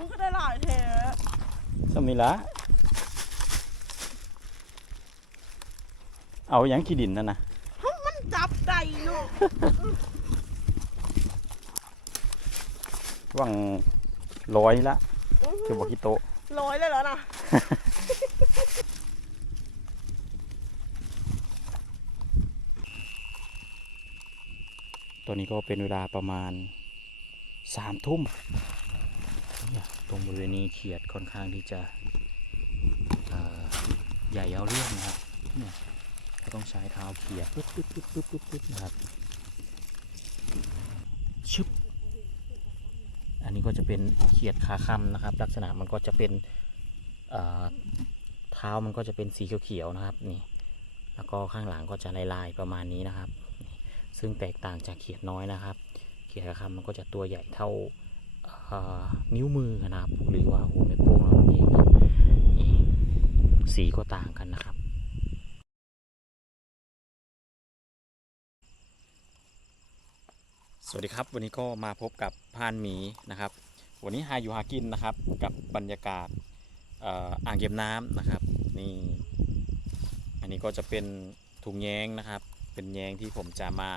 มึงก็ได้หลายเทสมิละเอาหยังขี้ดินนั่นนะมันจับใจเนาะว่างร้อยละคือบอกฮิโตะร้อยเลยแล้วนะตัวนี้ก็เป็นเวลาประมาณสามทุ่มเนี่ย ตรงบริเวณนี้เขียดค่อนข้างที่จะใหญ่เอาเรื่องนะครับเนี่ยก็ต้องใช้เท้าเขียดปึ๊บปึ๊บปึ๊บปึ๊บปึ๊บปึ๊บนะครับชึบอันนี้ก็จะเป็นเขียดขาคำนะครับ ลักษณะมันก็จะเป็นเท้ามันก็จะเป็นสีเขียวๆนะครับนี่แล้วก็ข้างหลังก็จะลายๆประมาณนี้นะครับ ซึ่งแตกต่างจากเขียดน้อยนะครับ เขียดขาคำมันก็จะตัวใหญ่เท่า นิ้วมือนะครับหรือว่าหัวแม่โป้งเราเองนี่สีก็ต่างกันนะครับ สวัสดีครับ วันนี้ก็มาพบกับพานหมีนะครับ วันนี้หาอยู่หากินนะครับ กับบรรยากาศอ่ออ่างเก็บน้ำนะครับนี่อันนี้ก็จะเป็นถุงแยงนะครับ เป็นแยงที่ผมจะมา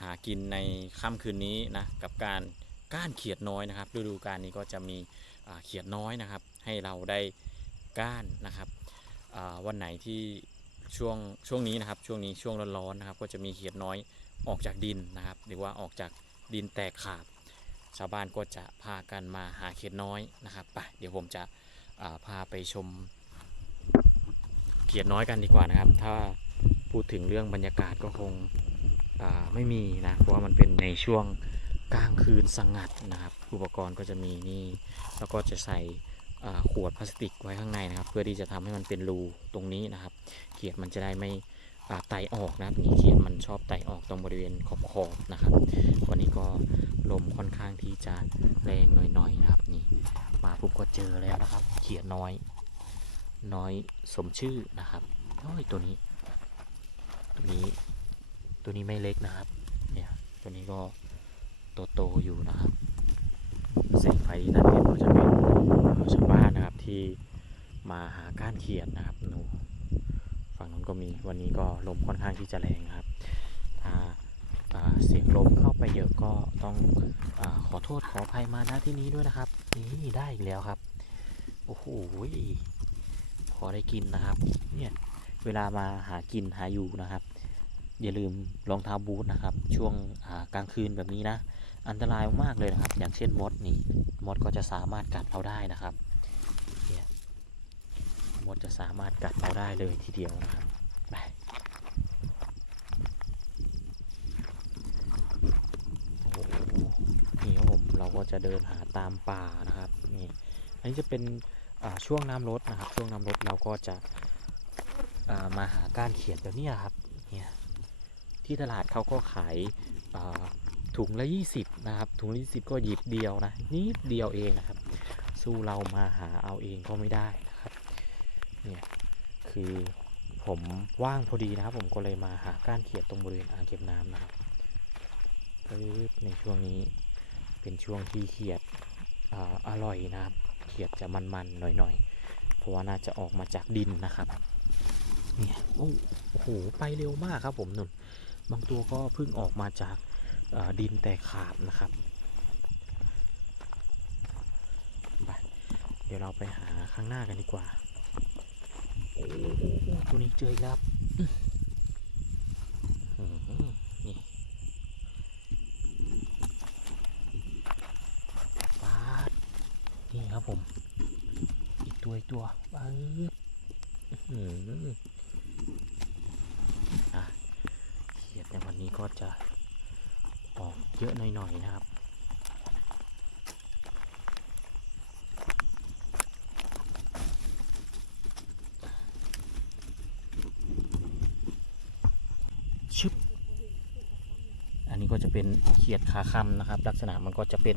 หากินในค่ำคืนนี้นะกับการ ก้านเขียดน้อยนะครับฤดูกาลนี้ก็จะมีเขียดน้อยนะครับ ให้เราได้ก้านนะครับวันไหนที่ช่วงช่วงนี้นะครับช่วงนี้ช่วงร้อนๆนะครับ ก็จะมีเขียดน้อยออกจากดินนะครับ หรือว่าออกจากดินแตกขาดชาวบ้านก็จะพากันมาหาเขียดน้อยนะครับไปเดี๋ยวผมจะาพาไปชมเขียดน้อยกันดีกว่านะครับ ถ้าพูดถึงเรื่องบรรยากาศก็คงไม่มีนะเพราะว่ามันเป็นในช่วง กลางคืนสงัดนะครับ อุปกรณ์ก็จะมีนี่แล้วก็จะใส่ขวดพลาสติกไว้ข้างในนะครับ เพื่อที่จะทำให้มันเป็นรูตรงนี้นะครับ เขียดมันจะได้ไม่ไต่ออกนะครับนี่เขียดมันชอบไต่ออกตรงบริเวณขอบขอบนะครับ วันนี้ก็ลมค่อนข้างที่จะแรงหน่อยๆนะครับนี่มาปุ๊บก็เจอแล้วนะครับ เขียดน้อย น้อยสมชื่อนะครับโอ้ยตัวนี้ ตัวนี้ตัวนี้ไม่เล็กนะครับ เนี่ยตัวนี้ก็ โตโตๆอยู่นะครับแสงไฟที่ท่านเห็นก็จะเป็นชาวบ้านนะครับที่มาหาก้านเขียดนะครับหนูฝั่งนู้นก็มีวันนี้ก็ลมค่อนข้างที่จะแรงนะครับถ้าเสียงลมเข้าไปเยอะก็ต้องอขอโทษขออภัยมาณที่นี้ด้วยนะครับ นี่ได้อีกแล้วครับโอ้โหพอได้กินนะครับเนี่ยเวลามาหากินหาอยู่นะครับ อย่าลืมรองเท้าบูทนะครับ ช่วงกลางคืนแบบนี้นะ อันตรายมากเลยนะครับ อย่างเช่นมดนี่มดก็จะสามารถกัดเราได้นะครับมดจะสามารถกัดเราได้เลยทีเดียวนะครับไปนี่ครับผมเราก็จะเดินหาตามป่านะครับนี่อันนี้จะเป็นช่วงน้ำลดนะครับ ช่วงน้ำลดเราก็จะามาหากานเขียดแบบนี้ครับเนี่ยที่ตลาดเขาก็ขายา ถุงละ 20 นะครับ ถุงละ20 ก็หยิบเดียวนะ นิดเดียวเองนะครับ สู้เรามาหาเอาเองก็ไม่ได้นะครับเนี่ยคือผมว่างพอดีนะครับ ผมก็เลยมาหาก้านเขียดตรงบริเวณอ่างเก็บน้ำนะครับในช่วงนี้เป็นช่วงที่เขียดออร่อยนะครับ เขียดจะมันๆหน่อยๆ เพราะว่าน่าจะออกมาจากดินนะครับเนี่ยโอ้โหไปเร็วมากครับผมนุ่นบางตัวก็เพิ่งออกมาจาก ดินแตกขาดนะครับเดี๋ยวเราไปหาข้างหน้ากันดีกว่าตัวนี้เจออีกแล้วนี่ปาดนี่ครับผม อีกตัวอีกตัวปึ๊บอื้อหืออะเขียดในวันนี้ก็จะออก เยอะหน่อยๆนะครับ ชึบ อันนี้ก็จะเป็นเขียดขาคำนะครับ ลักษณะมันก็จะเป็น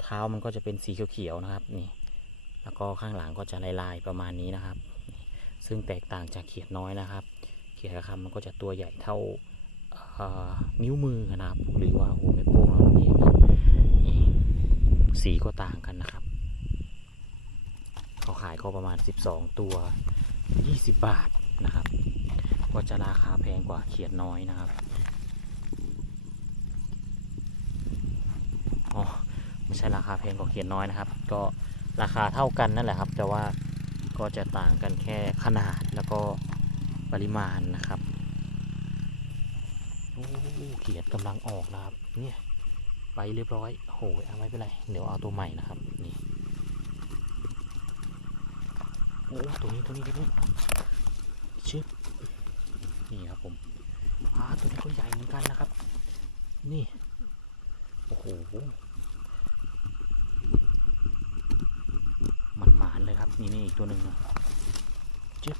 เท้ามันก็จะเป็นสีเขียวๆนะครับนี่ แล้วก็ข้างหลังก็จะลายๆประมาณนี้นะครับ ซึ่งแตกต่างจากเขียดน้อยนะครับ เขียดระคำมันก็จะตัวใหญ่เท่า นิ้วมือนะครับหรือว่าหัวแม่โป้งเราเองสีก็ต่างกันนะครับ เขาขายก็ประมาณ 12 ตัว 20 บาทนะครับ ก็จะราคาแพงกว่าเขียดน้อยนะครับอ๋อไม่ใช่ราคาแพงกว่าเขียดน้อยนะครับ ก็ราคาเท่ากันนั่นแหละครับ แต่ว่าก็จะต่างกันแค่ขนาดแล้วก็ปริมาณนะครับ เขียดกำลังออกนะครับ เนี่ยไปเรียบร้อยโอ้โหเอาไม่เป็นไร เดี๋ยวเอาตัวใหม่นะครับ นี่ โอ้ตัวนี้ตัวนี้ตัวนี้ชึบนี่ครับผมอ่าตัวนี้ก็ใหญ่เหมือนกันนะครับ นี่ โอ้โห มันหมานเลยครับ นี่นี่อีกตัวหนึ่งนะจึ๊บ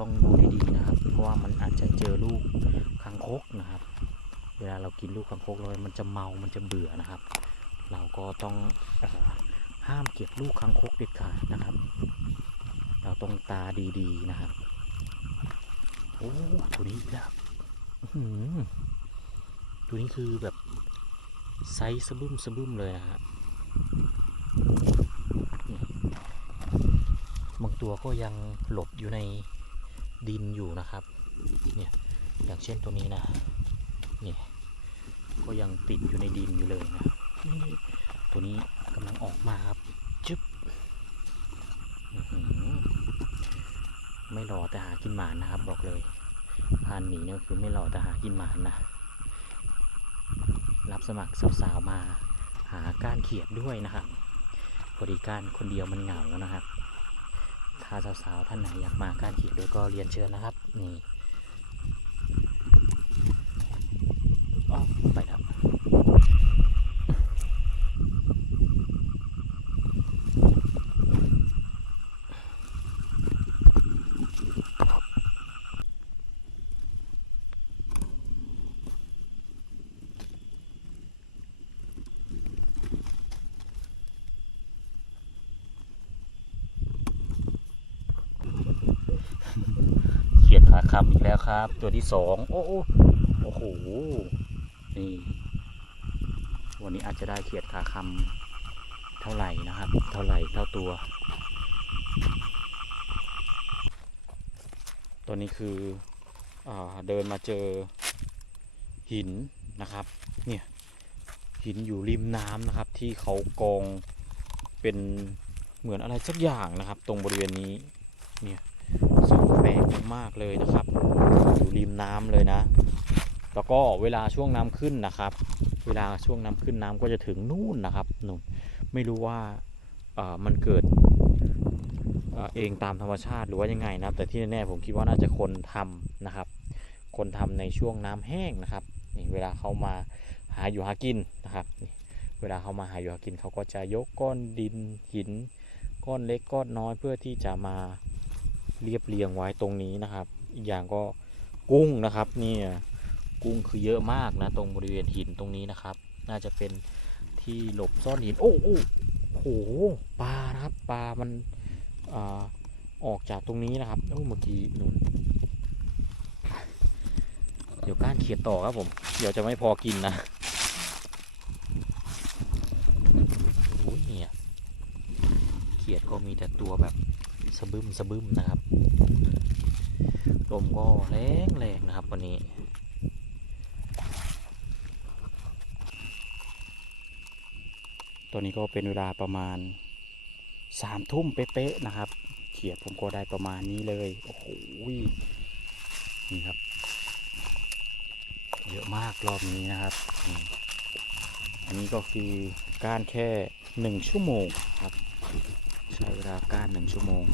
ต้องดูดีๆนะครับ เพราะว่ามันอาจจะเจอลูกคังคกนะครับ เวลาเรากินลูกคังคกเลยมันจะเมา มันจะเบื่อนะครับ เราก็ต้องอห้ามเก็บลูกคังคกเด็ดขาดนะครับ เราต้องตาดีๆนะครับ โอ้ตัวนี้อีกแล้วอื้อหือตัวนี้คือแบบไซส์สะบึ้มสะบึ้มเลยนะฮะบางตัวก็ยังหลบอยู่ใน ดินอยู่นะครับ เนี่ย อย่างเช่นตัวนี้นะ นี่ ก็ยังติดอยู่ในดินอยู่เลยนะนี่ตัวนี้กำลังออกมาครับจึ๊บอื้อหือไม่อแต่หากินหมานะครับ บอกเลยพานหนีเนี่ยคือไม่รอแต่หากินหมานะ รับสมัครสาวๆมาหาก้านเขียดด้วยนะครับบริการคนเดียวมันเหงานะครับ ถ้าสาวๆท่านไหนอยากมาก้ารขี่ดด้วยก็เรียนเชิญนะครับ นี่อ๋อไปครับ ขาคำอีกแล้วครับ ตัวที่สองโอ้โอ้โหนี่วันนี้อาจจะได้เขียดขาคำเท่าไหร่นะครับ เท่าไหร่เท่าตัว ตัวนี้คืออเดินมาเจอหินนะครับ เนี่ยหินอยู่ริมน้ำนะครับ ที่เขากองเป็นเหมือนอะไรสักอย่างนะครับ ตรงบริเวณนี้เนี่ย สวยแปลกมากเลยนะครับ อยู่ริมน้ำเลยนะ แล้วก็เวลาช่วงน้ำขึ้นนะครับ เวลาช่วงน้ำขึ้นน้ำก็จะถึงนู่นนะครับนู่นไม่รู้ว่ามันเกิดเองตามธรรมชาติหรือว่ายังไงนะแต่ที่แน่ๆผมคิดว่าน่าจะคนทำนะครับ คนทำในช่วงน้ำแห้งนะครับนี่เวลาเขามาหาอยู่หากินนะครับนี่เวลาเขามาหาอยู่หากินเขาก็จะยกก้อนดินหิน ก้อนเล็กก้อนน้อยเพื่อที่จะมา เรียบเรียงไว้ตรงนี้นะครับ อีกอย่างก็กุ้งนะครับนี่กุ้งคือเยอะมากนะตรงบริเวณหินตรงนี้นะครับ น่าจะเป็นที่หลบซ่อนหิน โอ้โอ้โหปลานะครับปลามันอออกจากตรงนี้นะครับโอ้เมื่อกี้นู่นเดี๋ยวก้านเขียดต่อครับผม เดี๋ยวจะไม่พอกินนะโอ้ยเนี่ยเขียดก็มีแต่ตัวแบบ สะบึมสะบึมนะครับลมก็แรงแรงนะครับวันนี้ตัวนี้ก็เป็นเวลาประมาณสามทุ่มเป๊ะๆนะครับ เขียดผมก็ได้ประมาณนี้เลย โอ้โหนี่ครับ เยอะมากรอบนี้นะครับ อันนี้ก็คือการแค่หนึ่งชั่วโมงครับ ใช้เวลาก้านหนึ่งชั่วโมง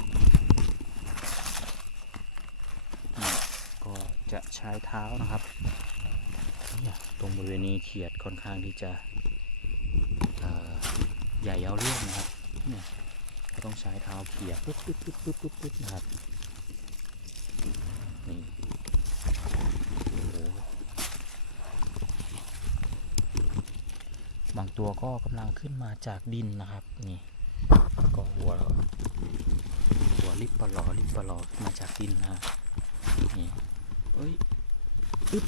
ก็จะใช้เท้านะครับ ตรงบริเวณนี้เขียดค่อนข้างที่จะใหญ่ยาวเรื่องนะครับเนี่ยก็ต้องใช้เท้าเขียดปึ๊บปึ๊บปึ๊บปึ๊บปึ๊บปึ๊บนะครับ นี่โอ้โหบางตัวก็กำลังขึ้นมาจากดินนะครับ นี่ ก็หัวแล้วหัวลิบปลอลิบปลอมาจากดินนะฮะนี่เอ้ยอึ๊บ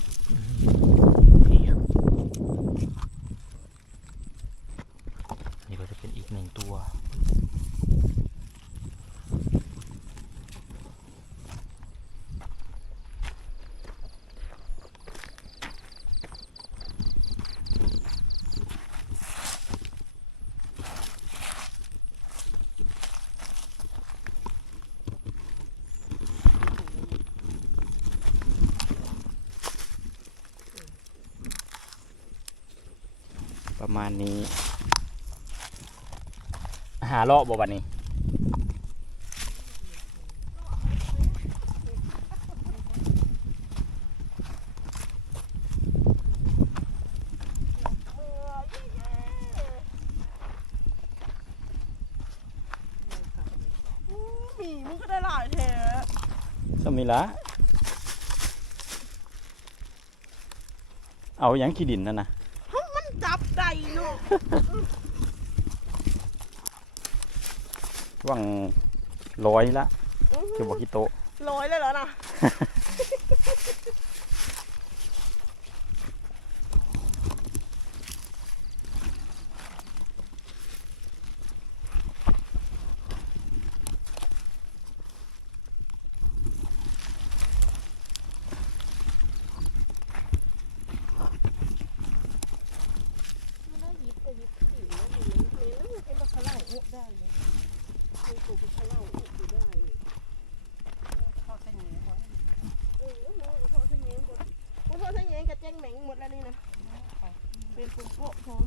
ประมาณนี้หาเลาะบ่บัดนี้อู้หมีมึงก็ได้หลายแท้สมิละเอาหยังขี้ดินนั่นนะ เฮ้ยมันจับได้เนาะ ว่างร้อยละอื้อหืจะอบอกฮิโตะ ร้อยเลยเหรอนะ เออหมูกับพ่อเสมียงหมดหมูพ่อเสมียงกับแจ้งแหม่งหมดแล้วนี่นะเป็นปุ่มโปะผม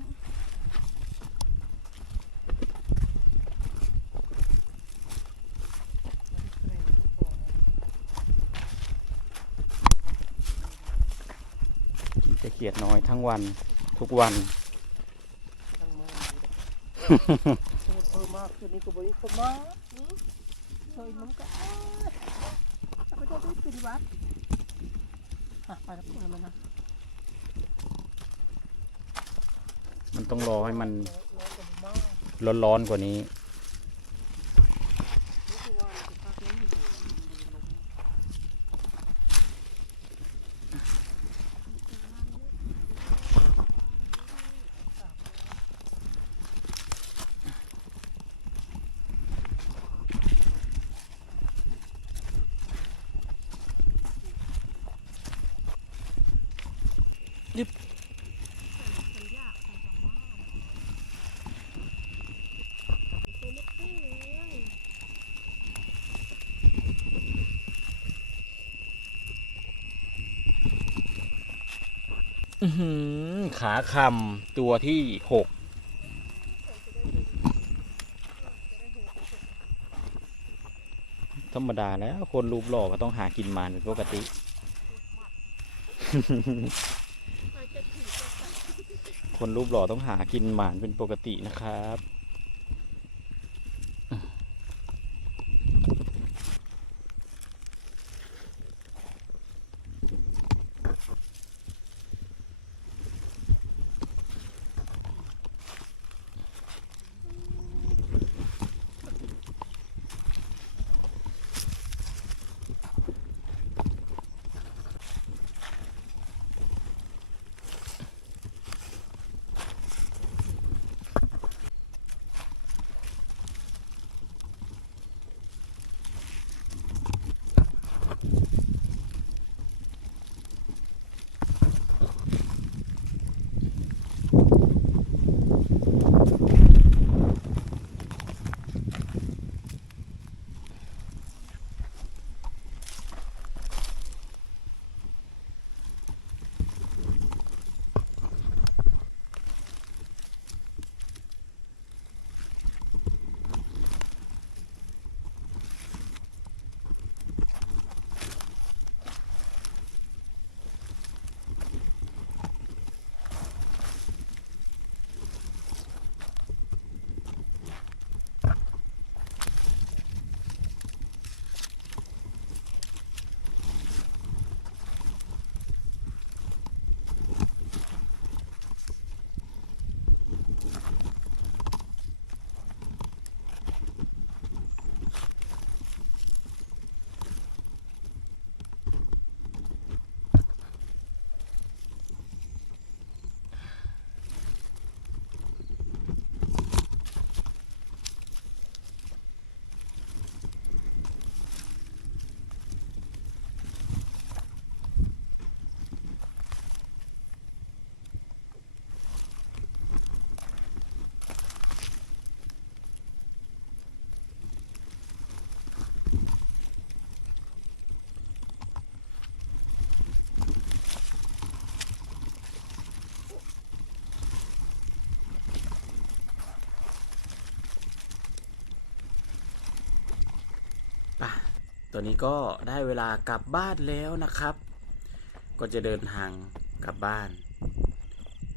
กินแต่เขียดน้อยทั้งวันทุกวันเพิ่มมากขึ้นนี่ก็บริโภคมากเคยมันก็เอ้ยเอาไปได้ด้วยสิวัดอะไปแล้วพูดแล้วมันนะมันต้องรอให้มันน้อยกว่าหมู่มากร้อนๆกว่านี้นี่คือว่าเราจะพักนี้อยู่มันลง อื้อหือ ขาคำตัวที่หกธรรมดาแล้ว คนรูปหล่อก็ต้องหากินมันเป็นปกติคนรูปหล่อต้องหากินหมานเป็นปกตินะครับ อนนี้ก็ได้เวลากลับบ้านแล้วนะครับ ก็จะเดินทางกลับบ้าน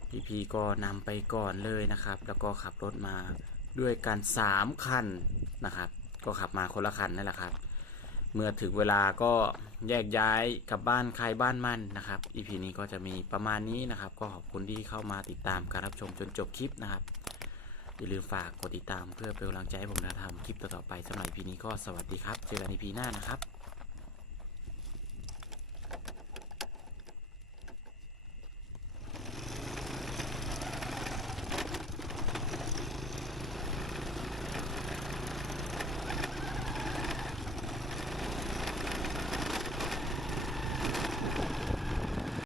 พี่พีก็นำไปก่อนเลยนะครับ แล้วก็ขับรถมาด้วยกัน3คันนะครับ ก็ขับมาคนละคันนั่นแหละครับ เมื่อถึงเวลาก็แยกย้ายกลับบ้านใครบ้านมันนะครับ EP นี้ก็จะมีประมาณนี้นะครับ ก็ขอบคุณที่เข้ามาติดตามการรับชมจนจบคลิปนะครับ อย่าลืมฝากกดติดตามเพื่อเป็นกำลังใจให้ผมนะทำคลิปต่อๆไปสำหรับพีนี้ก็สวัสดีครับ เจอกันในพีหน้านะครับ